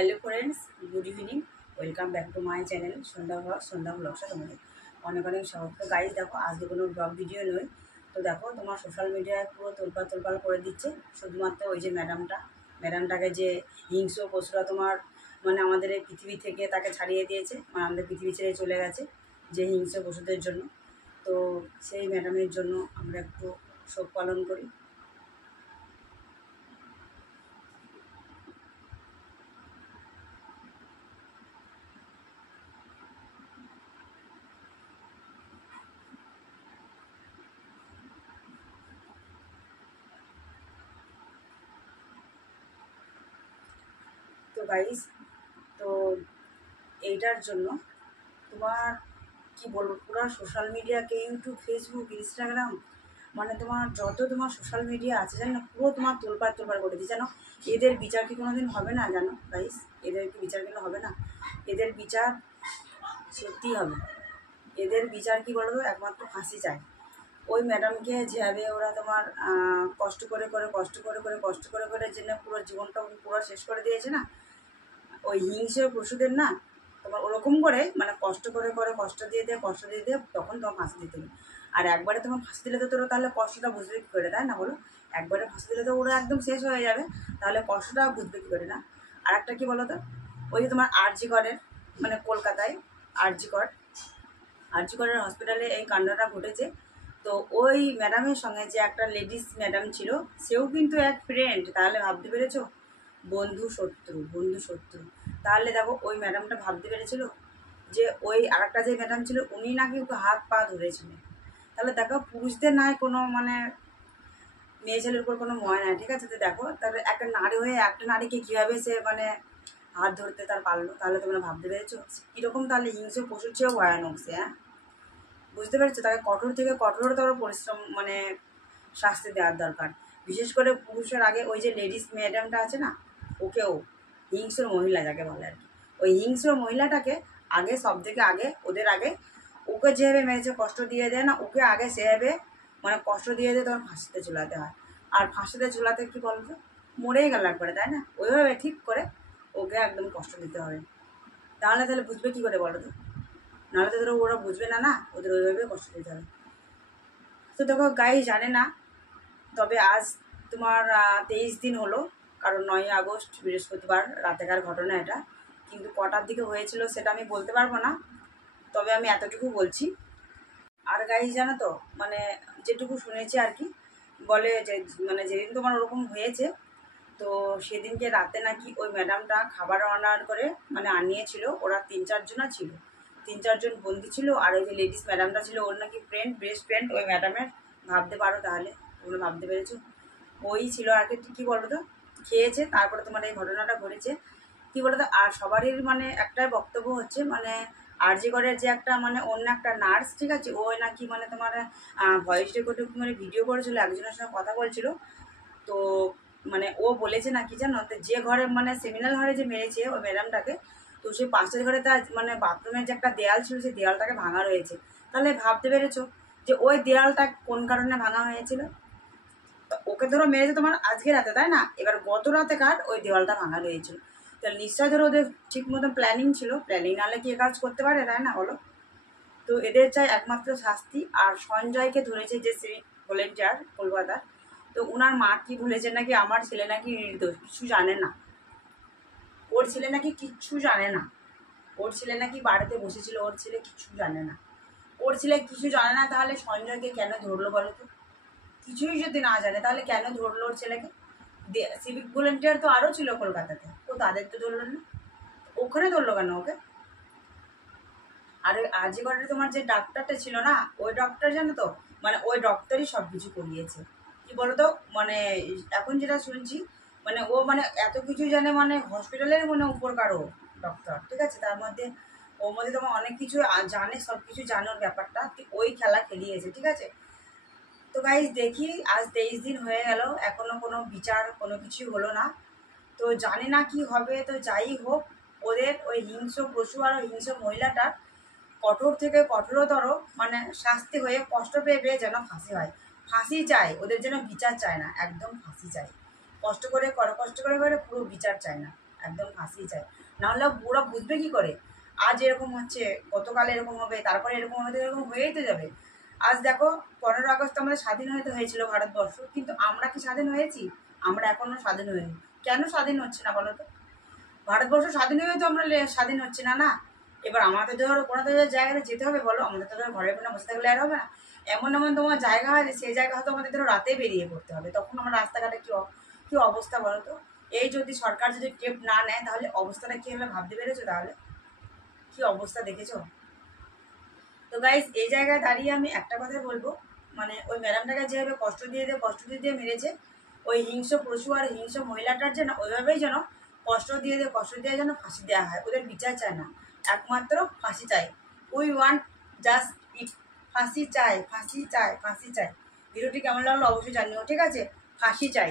Hello friends, good evening. Welcome back to my channel Sandhya ব্লগসে তোমাদের অনেক অনেক স্বাগত। তো গাইজ দেখো, আজকে কোনো ব্লগ ভিডিও নয়। তো দেখো, তোমার সোশ্যাল মিডিয়ায় পুরো তোলপাড় করে দিচ্ছে শুধুমাত্র ওই যে ম্যাডামটাকে যে হিংস্র পশুরা তোমার মানে আমাদের এই পৃথিবী থেকে তাকে ছাড়িয়ে দিয়েছে, মানে আমাদের পৃথিবী ছেড়ে চলে গেছে যে হিংস্র পশুদের জন্য। তো সেই ম্যাডামের জন্য আমরা একটু শোক পালন করি। তো গাইজ, তো এইটার জন্য তোমার কি বলবো, পুরো সোশ্যাল মিডিয়াকে ইউটিউব, ফেসবুক, ইনস্টাগ্রাম, মানে তোমার যত তোমার সোশ্যাল মিডিয়া আছে জানো, পুরো তোমার তোলপাড় করে দিই জানো। এদের বিচার কি কোনোদিন হবে না জানো গাইস? এদের কি বিচার কেন হবে না? এদের বিচার সত্যিই হবে। এদের বিচার কি বলো তো, একমাত্র ফাঁসি চায়। ওই ম্যাডামকে যেভাবে ওরা তোমার কষ্ট করে জেনে পুরো জীবনটা পুরো শেষ করে দিয়েছে না, ওই হিংসে পশুদের না, তোমার ওরকম করে মানে কষ্ট দিয়ে তখন তোমার ফাঁসি দিতে হবে। আর একবারে তোমার ফাঁসি দিলে তো তোরা তাহলে কষ্টটা বুঝবে কী করে, তাই না বলো? একবারে ফাঁসি দিলে তো ওরা একদম শেষ হয়ে যাবে, তাহলে কষ্টটা বুঝবে কী করে না? আর একটা কী বলো তো, ওই যে তোমার আরজিকরের মানে কলকাতায় আরজিকরের হসপিটালে এই কাণ্ডটা ঘটেছে। তো ওই ম্যাডামের সঙ্গে যে একটা লেডিস ম্যাডাম ছিল, সেও কিন্তু এক ফ্রেন্ড। তাহলে ভাবতে পেরেছো? বন্ধু শত্রু। তাহলে দেখো, ওই ম্যাডামটা ভাবতে পেরেছিল যে ওই আরেকটা যে ম্যাডাম ছিল উনি নাকি ওকে হাত পা ধরেছিলেন। তাহলে দেখো, পুরুষদের নাই কোনো মানে মেয়ে ছেলের উপর কোনো ময় নাই, ঠিক আছে? তো দেখো, তাহলে একটা নারী হয়ে একটা নারীকে কীভাবে সে মানে হাত ধরতে তার পারলো। তাহলে তোমরা ভাবতে পেরেছো কীরকম তাহলে হিংস্র পশুর চেয়েও ভয়ানক সে। হ্যাঁ, বুঝতে পেরেছো? তাকে কঠোর থেকে কঠোরতর পরিশ্রম মানে শাস্তি দেওয়ার দরকার। বিশেষ করে পুরুষের আগে ওই যে লেডিস ম্যাডামটা আছে না, ওকেও, হিংস্র মহিলা যাকে বলে আর কি, ওই হিংস্র মহিলাটাকে আগে, সব থেকে আগে, ওদের আগে ওকে যেভাবে মেরেছে, কষ্ট দিয়ে দেয় না, ওকে আগে সেভাবে মানে কষ্ট দিয়ে দিয়ে তখন ফাঁসিতে ঝুলাতে হয়। আর ফাঁসিতে ঝুলাতে কী বলতো, মরেই গেল একবারে, তাই না? ওইভাবে ঠিক করে ওকে একদম কষ্ট দিতে হবে। তাহলে বুঝবে কী করে বলো তো? নাহলে তো ধরো ওরা বুঝবে না, না ওদের ওইভাবে কষ্ট দিতে হবে। তো দেখো গাই, জানে না, তবে আজ তোমার 23 দিন হলো, কারণ 9ই আগস্ট বৃহস্পতিবার রাতেকার ঘটনা এটা। কিন্তু কটার দিকে হয়েছিল সেটা আমি বলতে পারবো না, তবে আমি এতটুকু বলছি। আর গাইজ, জানো তো, মানে যেটুকু শুনেছি আর কি, বলে যে মানে যেদিন তোমার ওরকম হয়েছে, তো সেদিনকে রাতে নাকি ওই ম্যাডামটা খাবার অর্ডার করে মানে আনিয়েছিল। ওরা 3-4 জন ছিল, 3-4 জন বন্দি ছিল। আর ওই যে লেডিস ম্যাডামটা ছিল, ওর নাকি বেস্ট ফ্রেন্ড ওই ম্যাডামের। ভাবতে পারো তাহলে, তোমরা ভাবতে পেরেছো? ওই ছিল আর কি, কী বলো তো, খেয়েছে, তারপরে তোমার এই ঘটনাটা ঘটেছে। কী বলো তো, আর সবারই মানে একটাই বক্তব্য হচ্ছে, মানে আরজিকরের যে একটা মানে অন্য একটা নার্স, ঠিক আছে, ও নাকি মানে তোমার ভয়েস রেকর্ডে মানে ভিডিও করেছিল, একজনের সঙ্গে কথা বলছিল। তো মানে ও বলেছে নাকি জানো, তো যে ঘরে মানে সেমিনাল ঘরে যে মেরেছে ওই ম্যাডামটাকে, তো সেই পাশের ঘরে তার মানে বাথরুমের যে একটা দেয়াল ছিল, সেই দেয়ালটাকে ভাঙা রয়েছে। তাহলে ভাবতে পেরেছো যে ওই দেয়ালটা কোন কারণে ভাঙা হয়েছিল? ওকে ধরো মেরেছে তোমার আজকে রাতে, তাই না? এবার গত রাতে কার ওই দেওয়ালটা ভাঙা রয়েছিল। তাহলে নিশ্চয়ই ধরো ওদের ঠিক মতন প্ল্যানিং ছিল, প্ল্যানিং নাহলে কি এ কাজ করতে পারে, তাই না বলো? তো এদের চাই একমাত্র শাস্তি। আর সঞ্জয়কে ধরেছে যে সিভিক ভলেন্টিয়ার কলকাতার, তো ওনার মা কি বলেছে নাকি, আমার ছেলে নাকি নির্দোষ, কিছু জানে না। ওর ছেলে নাকি কিচ্ছু জানে না। ওর ছেলে নাকি বাড়িতে বসেছিল, ওর ছেলে কিছু জানে না। ওর ছেলে কিছু জানে না, তাহলে সঞ্জয়কে কেন ধরলো বলো তো? কিছুই যদি না জানে তাহলে কেন ধরলো ওর ছেলেকে? সিভিক ভলেন্টিয়ার তো আরও ছিল কলকাতাতে, ও তাদের তো ধরলো না, ওখানে ধরলো কেন ওকে? আর ওই আরজিকরের তোমার যে ডাক্তারটা ছিল না, ওই ডক্টর জানো তো, মানে ওই ডক্টরই সব কিছু করিয়েছে। কি বলতো, মানে এখন যেটা শুনছি, মানে ও মানে এত কিছু জানে, মানে হসপিটালের মানে উপর কারো ডক্টর, ঠিক আছে? তার মধ্যে ওর মধ্যে তোমার অনেক কিছু জানে, সব কিছু জানার ব্যাপারটা ওই খেলা খেলিয়েছে, ঠিক আছে? তো গাইজ দেখি, আজ 23 দিন হয়ে গেল, এখনো কোনো বিচার কোনো কিছু হলো না। তো জানি না কি হবে। তো যাই হোক, ওদের ওই হিংস্র পশু আর ওই হিংস্র মহিলাটার কঠোর থেকে কঠোরতর মানে শাস্তি হয়ে, কষ্ট পেয়ে পেয়ে যেন ফাঁসি হয়। ফাঁসি চাই, ওদের যেন বিচার চায় না, একদম ফাঁসি চাই। কষ্ট করে পুরো বিচার চায় না। একদম ফাঁসি চাই। নাহলে ওরা বুঝবে কী করে আজ এরকম হচ্ছে, গতকাল এরকম হবে, তারপরে এরকম হবে, তো এরকম হয়েই তো যাবে। আজ দেখো 15 আগস্ট আমাদের স্বাধীন হতে হয়েছিল ভারতবর্ষ, কিন্তু আমরা কি স্বাধীন হয়েছি? আমরা এখনও স্বাধীন হইনি। কেন স্বাধীন হচ্ছে না বলো তো? ভারতবর্ষ স্বাধীন হয়ে তো আমরা স্বাধীন হচ্ছে না। না, এবার আমাদের ধরো কোনো তো জায়গায় যেতে হবে বলো, আমাদের তো ধরো ঘরের কোনো বসে থাকলে আর হবে না। এমন এমন তোমার জায়গা আছে, সেই জায়গা হয়তো আমাদের ধরো রাতে বেরিয়ে পড়তে হবে, তখন আমার রাস্তাঘাটে কী অবস্থা বলো তো? এই যদি সরকার যদি স্টেপ না নেয় তাহলে অবস্থাটা কী হবে ভাবতে পেরেছো? তাহলে কী অবস্থা দেখেছো? তো গাইজ এই জায়গায় দাঁড়িয়ে আমি একটা কথাই বলবো, মানে ওই ম্যাডামটাকে যেভাবে কষ্ট দিয়ে মেরেছে, ওই হিংস্র পশু আর হিংস্র মহিলাটার যেন ওইভাবেই যেন কষ্ট দিয়ে যেন ফাঁসি দেওয়া হয়। ওদের বিচার চায় না, একমাত্র ফাঁসি চাই। উই ওয়ান্ট জাস্ট ইট, ফাঁসি চাই, ফাঁসি চাই, ফাঁসি চাই। ভিডিওটি কেমন লাগলো অবশ্যই জানিও, ঠিক আছে? ফাঁসি চাই।